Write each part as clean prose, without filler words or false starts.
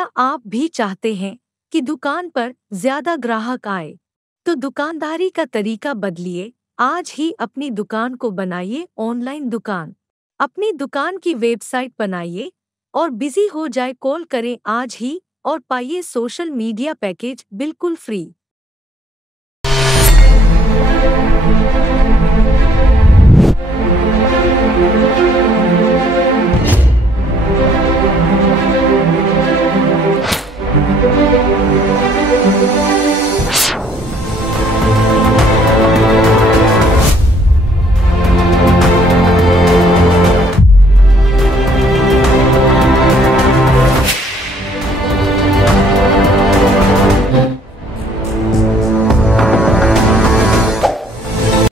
کیا آپ بھی چاہتے ہیں کہ دکان پر زیادہ گراہک آئے؟ تو دکانداری کا طریقہ بدلیے، آج ہی اپنی دکان کو بنائیے آن لائن دکان۔ اپنی دکان کی ویب سائٹ بنائیے اور بزی ہو جائے، کال کریں آج ہی اور پائیے سوشل میڈیا پیکیج بالکل فری۔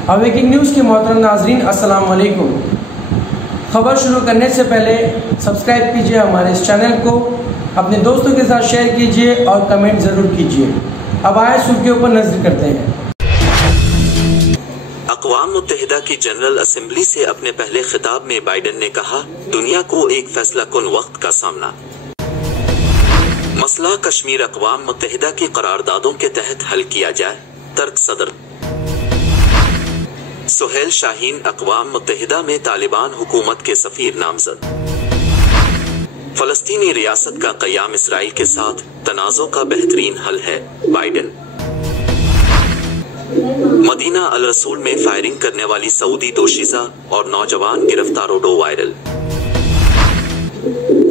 اویکنگ نیوز کے محترم ناظرین، السلام علیکم۔ خبر شروع کرنے سے پہلے سبسکرائب کیجیے ہمارے اس چینل کو، اپنے دوستوں کے ساتھ شیئر کیجیے اور کمنٹ ضرور کیجیے۔ اب آئے سرخیوں پر نظر کرتے ہیں۔ اقوام متحدہ کی جنرل اسمبلی سے اپنے پہلے خطاب میں بائیڈن نے کہا، دنیا کو ایک فیصلہ کن وقت کا سامنا۔ مسئلہ کشمیر اقوام متحدہ کی قراردادوں کے تحت حل کیا جائے، ترک صدر۔ سہیل شاہین اقوام متحدہ میں طالبان حکومت کے سفیر نامزد۔ فلسطینی ریاست کا قیام اسرائیل کے ساتھ تنازع کا بہترین حل ہے، بائیڈن۔ مدینہ الرسول میں فائرنگ کرنے والی سعودی دوشیزہ اور نوجوان گرفتار، ویڈیو وائرل۔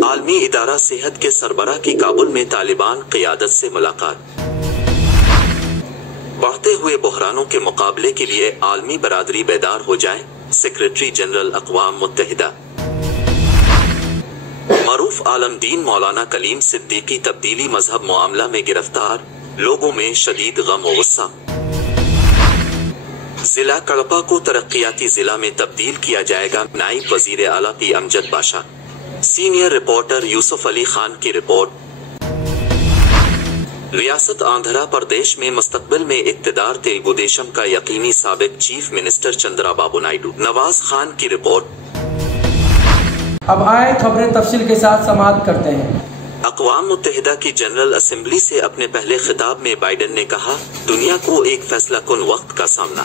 عالمی ادارہ صحت کے سربراہ کی کابل میں طالبان قیادت سے ملاقات۔ بڑھتے ہوئے بحرانوں کے مقابلے کے لیے عالمی برادری بیدار ہو جائے، سیکریٹری جنرل اقوام متحدہ۔ معروف عالم دین مولانا کلیم صدیقی تبدیلی مذہب معاملہ میں گرفتار، لوگوں میں شدید غم و غصہ۔ ضلع کڑپا کو ترقیاتی ضلع میں تبدیل کیا جائے گا، نائب وزیر اعلیٰ پی امجد باشا۔ سینئر رپورٹر یوسف علی خان کی رپورٹ۔ ریاست آندھرا پردیش میں مستقبل میں اقتدار تیلگو دیشم کا یقینی، سابق چیف منسٹر چندرا بابو نائیڈو۔ نواز خان کی رپورٹ۔ اب آئے خبریں تفصیل کے ساتھ سماعت کرتے ہیں۔ اقوام متحدہ کی جنرل اسمبلی سے اپنے پہلے خطاب میں بائیڈن نے کہا، دنیا کو ایک فیصلہ کن وقت کا سامنا۔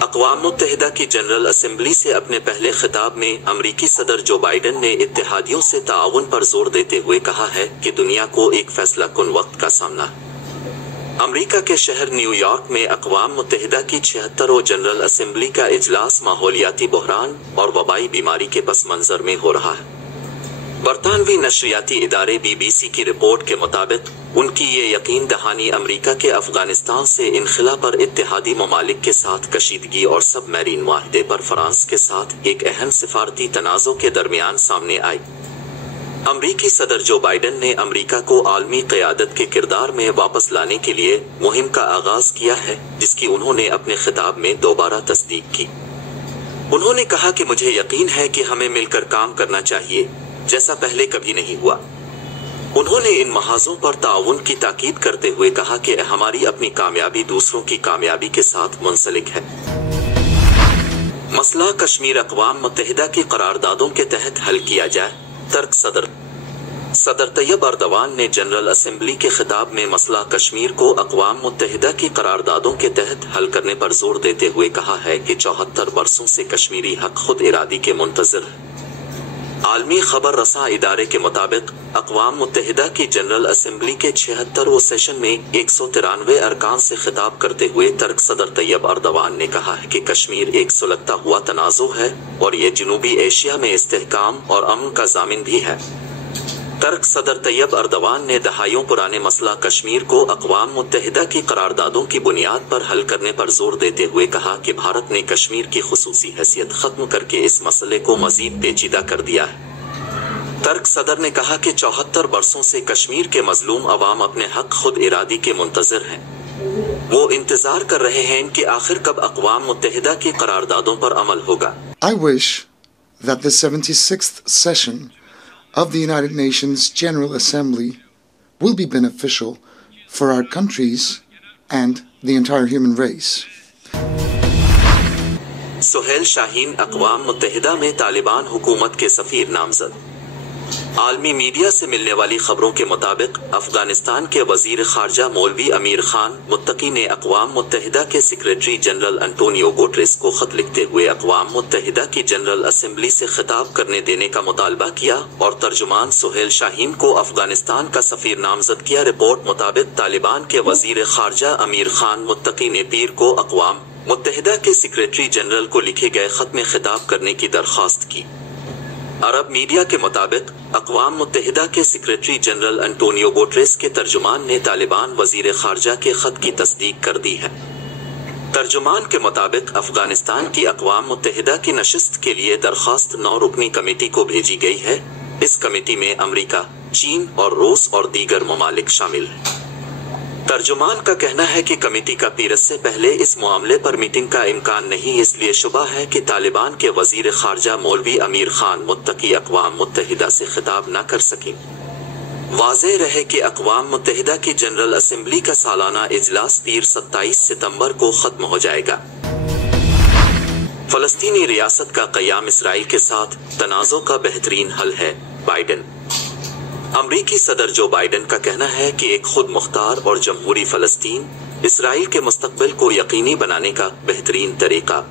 اقوام متحدہ کی جنرل اسمبلی سے اپنے پہلے خطاب میں امریکی صدر جو بائیڈن نے اتحادیوں سے تعاون پر زور دیتے ہوئے کہا ہے کہ دنیا کو ایک فیصلہ کن وقت کا سامنا۔ امریکہ کے شہر نیو یارک میں اقوام متحدہ کی 76ویں جنرل اسمبلی کا اجلاس ماحولیاتی بحران اور وبائی بیماری کے پس منظر میں ہو رہا ہے۔ برطانوی نشریاتی ادارے بی بی سی کی رپورٹ کے مطابق ان کی یہ یقین دہانی امریکہ کے افغانستان سے انخلا پر اتحادی ممالک کے ساتھ کشیدگی اور سب میرین معاہدے پر فرانس کے ساتھ ایک اہم سفارتی تنازع کے درمیان سامنے آئی۔ امریکی صدر جو بائیڈن نے امریکہ کو عالمی قیادت کے کردار میں واپس لانے کے لیے مہم کا آغاز کیا ہے، جس کی انہوں نے اپنے خطاب میں دوبارہ تصدیق کی۔ انہوں نے کہا کہ مجھے یقین ہے کہ ہمیں مل کر کام کرنا چاہیے، جیسا پہلے کبھی نہیں ہوا۔ انہوں نے ان محاذوں پر تعاون کی تاکید کرتے ہوئے کہا کہ ہماری اپنی کامیابی دوسروں کی کامیابی کے ساتھ منسلک ہے۔ مسئلہ کشمیر اقوام متحدہ کی قراردادوں کے تحت حل کیا جائے، ترک صدر۔ صدر طیب اردوان نے جنرل اسمبلی کے خطاب میں مسئلہ کشمیر کو اقوام متحدہ کی قراردادوں کے تحت حل کرنے پر زور دیتے ہوئے کہا ہے کہ 74 برسوں سے کشمیری حق خود ارادی کے منتظر ہے۔ عالمی خبر رساں ادارے کے مطابق اقوام متحدہ کی جنرل اسمبلی کے 76ویں سیشن میں 193 ارکان سے خطاب کرتے ہوئے ترک صدر طیب اردوان نے کہا ہے کہ کشمیر ایک سلگتا ہوا تنازع ہے اور یہ جنوبی ایشیا میں استحکام اور امن کا ضامن بھی ہے۔ ترک صدر طیب اردوان نے دہائیوں پرانے مسئلہ کشمیر کو اقوام متحدہ کی قراردادوں کی بنیاد پر حل کرنے پر زور دیتے ہوئے کہا کہ بھارت نے کشمیر کی خصوصی حیثیت ختم کر کے اس مسئلے کو مزید پیچیدہ کر دیا ہے۔ ترک صدر نے کہا کہ 74 برسوں سے کشمیر کے مظلوم عوام اپنے حق خود ارادی کے منتظر ہیں۔ وہ انتظار کر رہے ہیں کہ آخر کب اقوام متحدہ کی قراردادوں پر عمل ہوگا۔ I wish that the 76th session of the United Nations General Assembly will be beneficial for our countries and the entire human race. Sohail شاہین اقوام متحدہ میں طالبان حکومت کے سفیر نامزد۔ عالمی میڈیا سے ملنے والی خبروں کے مطابق افغانستان کے وزیر خارجہ مولوی امیر خان متقی نے اقوام متحدہ کے سیکریٹری جنرل انٹونیو گوٹریس کو خط لکھتے ہوئے اقوام متحدہ کی جنرل اسمبلی سے خطاب کرنے دینے کا مطالبہ کیا اور ترجمان سہیل شاہین کو افغانستان کا سفیر نامزد کیا۔ رپورٹ مطابق طالبان کے وزیر خارجہ امیر خان متقی نے پیر کو اقوام متحدہ کے سیکریٹری جنرل کو لکھے گئے خط میں خطاب کرنے کی درخواست کی۔ عرب میڈیا کے مطابق اقوام متحدہ کے سیکریٹری جنرل انٹونیو گوٹریس کے ترجمان نے طالبان وزیر خارجہ کے خط کی تصدیق کر دی ہے۔ ترجمان کے مطابق افغانستان کی اقوام متحدہ کی نشست کے لیے درخواست 9 رکنی کمیٹی کو بھیجی گئی ہے۔ اس کمیٹی میں امریکہ، چین اور روس اور دیگر ممالک شامل ہیں۔ ترجمان کا کہنا ہے کہ کمیٹی کا پیرس سے پہلے اس معاملے پر میٹنگ کا امکان نہیں، اس لیے شبہ ہے کہ طالبان کے وزیر خارجہ مولوی امیر خان متقی اقوام متحدہ سے خطاب نہ کر سکیں۔ واضح رہے کہ اقوام متحدہ کی جنرل اسمبلی کا سالانہ اجلاس پیر 27 ستمبر کو ختم ہو جائے گا۔ فلسطینی ریاست کا قیام اسرائیل کے ساتھ تنازع کا بہترین حل ہے، بائیڈن۔ امریکی صدر جو بائیڈن کا کہنا ہے کہ ایک خود مختار اور جمہوری فلسطین اسرائیل کے مستقبل کو یقینی بنانے کا بہترین طریقہ۔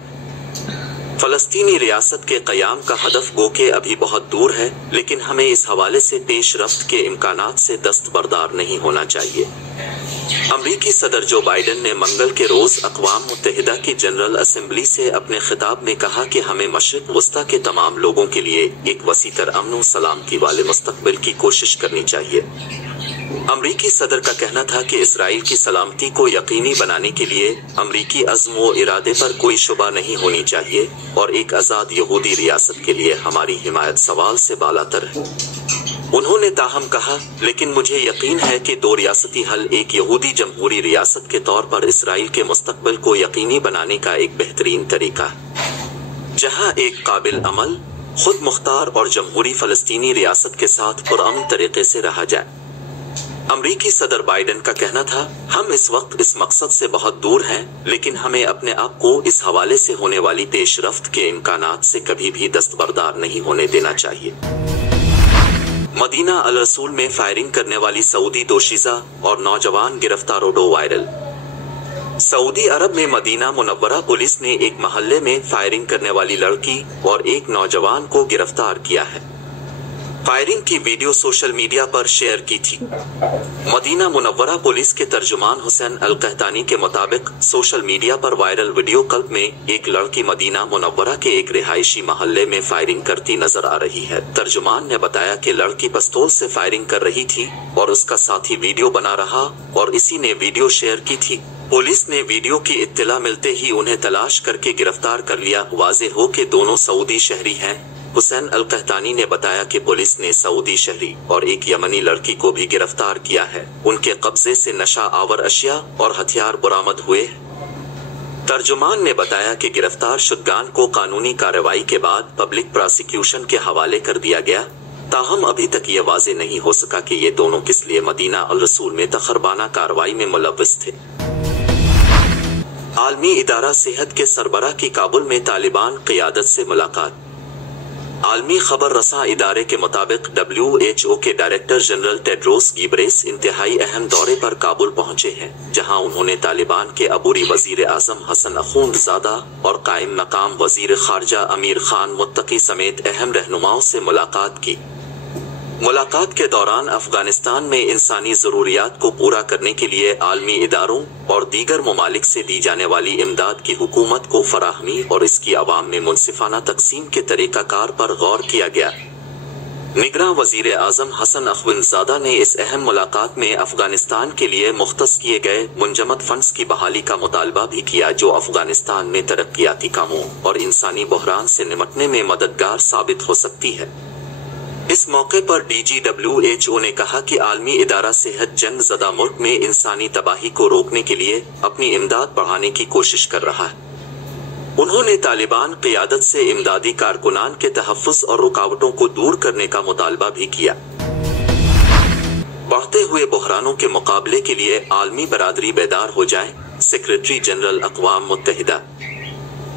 فلسطینی ریاست کے قیام کا ہدف گو کہ ابھی بہت دور ہے، لیکن ہمیں اس حوالے سے پیش رفت کے امکانات سے دستبردار نہیں ہونا چاہیے۔ امریکی صدر جو بائیڈن نے منگل کے روز اقوام متحدہ کی جنرل اسمبلی سے اپنے خطاب میں کہا کہ ہمیں مشرق وسطی کے تمام لوگوں کے لیے ایک وسیع تر امن و سلامتی والے مستقبل کی کوشش کرنی چاہیے۔ امریکی صدر کا کہنا تھا کہ اسرائیل کی سلامتی کو یقینی بنانے کے لیے امریکی عزم و ارادے پر کوئی شبہ نہیں ہونی چاہیے اور ایک آزاد یہودی ریاست کے لیے ہماری حمایت سوال سے بالاتر ہے۔ انہوں نے تاہم کہا، لیکن مجھے یقین ہے کہ 2 ریاستی حل ایک یہودی جمہوری ریاست کے طور پر اسرائیل کے مستقبل کو یقینی بنانے کا ایک بہترین طریقہ ہے، جہاں ایک قابل عمل، خود مختار اور جمہوری فلسطینی ریاست کے ساتھ پرامن طریقے سے رہا جائے۔ امریکی صدر بائیڈن کا کہنا تھا، ہم اس وقت اس مقصد سے بہت دور ہیں، لیکن ہمیں اپنے آپ کو اس حوالے سے ہونے والی پیش رفت کے امکانات سے کبھی بھی دستبردار نہیں ہونے دینا چاہیے۔ مدینہ الرسول میں فائرنگ کرنے والی سعودی دوشیزہ اور نوجوان گرفتار، ویڈیو وائرل۔ سعودی عرب میں مدینہ منورہ پولیس نے ایک محلے میں فائرنگ کرنے والی لڑکی اور ایک نوجوان کو گرفتار کیا ہے۔ فائرنگ کی ویڈیو سوشل میڈیا پر شیئر کی تھی۔ مدینہ منورہ پولیس کے ترجمان حسین القحطانی کے مطابق سوشل میڈیا پر وائرل ویڈیو کلپ میں ایک لڑکی مدینہ منورہ کے ایک رہائشی محلے میں فائرنگ کرتی نظر آ رہی ہے۔ ترجمان نے بتایا کہ لڑکی پستول سے فائرنگ کر رہی تھی اور اس کا ساتھی ویڈیو بنا رہا اور اسی نے ویڈیو شیئر کی تھی۔ پولیس نے ویڈیو کی اطلاع ملتے ہی انہیں تلاش کر کے گرفتار کر لیا۔ واضح ہو کہ دونوں سعودی شہری ہیں۔ حسین القحطانی نے بتایا کہ پولیس نے سعودی شہری اور ایک یمنی لڑکی کو بھی گرفتار کیا ہے۔ ان کے قبضے سے نشہ آور اشیاء اور ہتھیار برآمد ہوئے۔ ترجمان نے بتایا کہ گرفتار شدگان کو قانونی کارروائی کے بعد پبلک پراسیکیوشن کے حوالے کر دیا گیا، تاہم ابھی تک یہ واضح نہیں ہو سکا کہ یہ دونوں کس لیے مدینہ الرسول میں تخربانہ کارروائی میں ملوث تھے۔ عالمی ادارہ صحت کے سربراہ کی کابل میں طالبان قیادت سے ملاقات۔ عالمی خبر رساں ادارے کے مطابق WHO کے ڈائریکٹر جنرل ٹیڈروس گیبریس انتہائی اہم دورے پر کابل پہنچے ہیں، جہاں انہوں نے طالبان کے عبوری وزیر اعظم حسن اخوند زادہ اور قائم مقام وزیر خارجہ امیر خان متقی سمیت اہم رہنماؤں سے ملاقات کی۔ ملاقات کے دوران افغانستان میں انسانی ضروریات کو پورا کرنے کے لیے عالمی اداروں اور دیگر ممالک سے دی جانے والی امداد کی حکومت کو فراہمی اور اس کی عوام میں منصفانہ تقسیم کے طریقہ کار پر غور کیا گیا۔ نگراں وزیر اعظم حسن اخوند زادہ نے اس اہم ملاقات میں افغانستان کے لیے مختص کیے گئے منجمد فنڈز کی بحالی کا مطالبہ بھی کیا، جو افغانستان میں ترقیاتی کاموں اور انسانی بحران سے نمٹنے میں مددگار ثابت ہو سکتی ہے۔ اس موقع پر WHO نے کہا کہ عالمی ادارہ صحت جنگ زدہ ملک میں انسانی تباہی کو روکنے کے لیے اپنی امداد بڑھانے کی کوشش کر رہا ہے۔ انہوں نے طالبان قیادت سے امدادی کارکنان کے تحفظ اور رکاوٹوں کو دور کرنے کا مطالبہ بھی کیا۔ بڑھتے ہوئے بحرانوں کے مقابلے کے لیے عالمی برادری بیدار ہو جائے، سیکریٹری جنرل اقوام متحدہ۔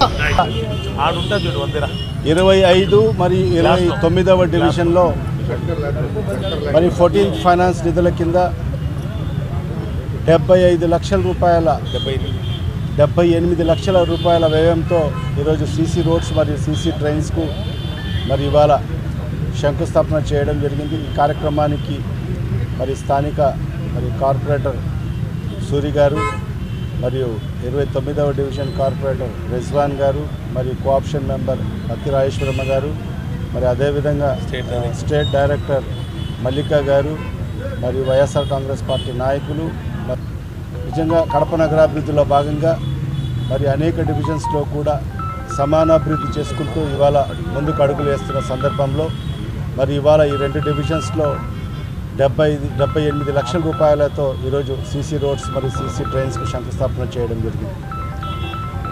25 మరియు 29వ డివిజన్లో మరి 14th ఫైనాన్స్ నిధుల కింద 78 లక్షల రూపాయల వ్యయంతో ఈరోజు CC రోడ్స్ మరియు CC ట్రైన్స్కు మరి ఇవాళ శంకుస్థాపన చేయడం జరిగింది। ఈ కార్యక్రమానికి మరి స్థానిక మరి కార్పొరేటర్ సూరి గారు మరియు 29వ డివిజన్ కార్పొరేటర్ రిజ్వాన్ గారు మరియు కోఆప్షన్ మెంబర్ పత్తి రాజేశ్వరమ్మ గారు మరి అదేవిధంగా స్టేట్ డైరెక్టర్ మల్లికా గారు మరియు వైఎస్ఆర్ కాంగ్రెస్ పార్టీ నాయకులు నిజంగా కడప నగరాభివృద్ధిలో భాగంగా మరి అనేక డివిజన్స్లో కూడా సమానాభివృద్ధి చేసుకుంటూ ఇవాళ ముందుకు అడుగులు వేస్తున్న సందర్భంలో మరి ఇవాళ ఈ 2 డివిజన్స్లో 78 లక్షల రూపాయలతో ఈరోజు CC రోడ్స్ మరియు CC ట్రైన్స్కు శంకుస్థాపన చేయడం జరిగింది।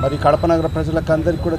మరి కడప నగర ప్రజలకు అందరికీ కూడా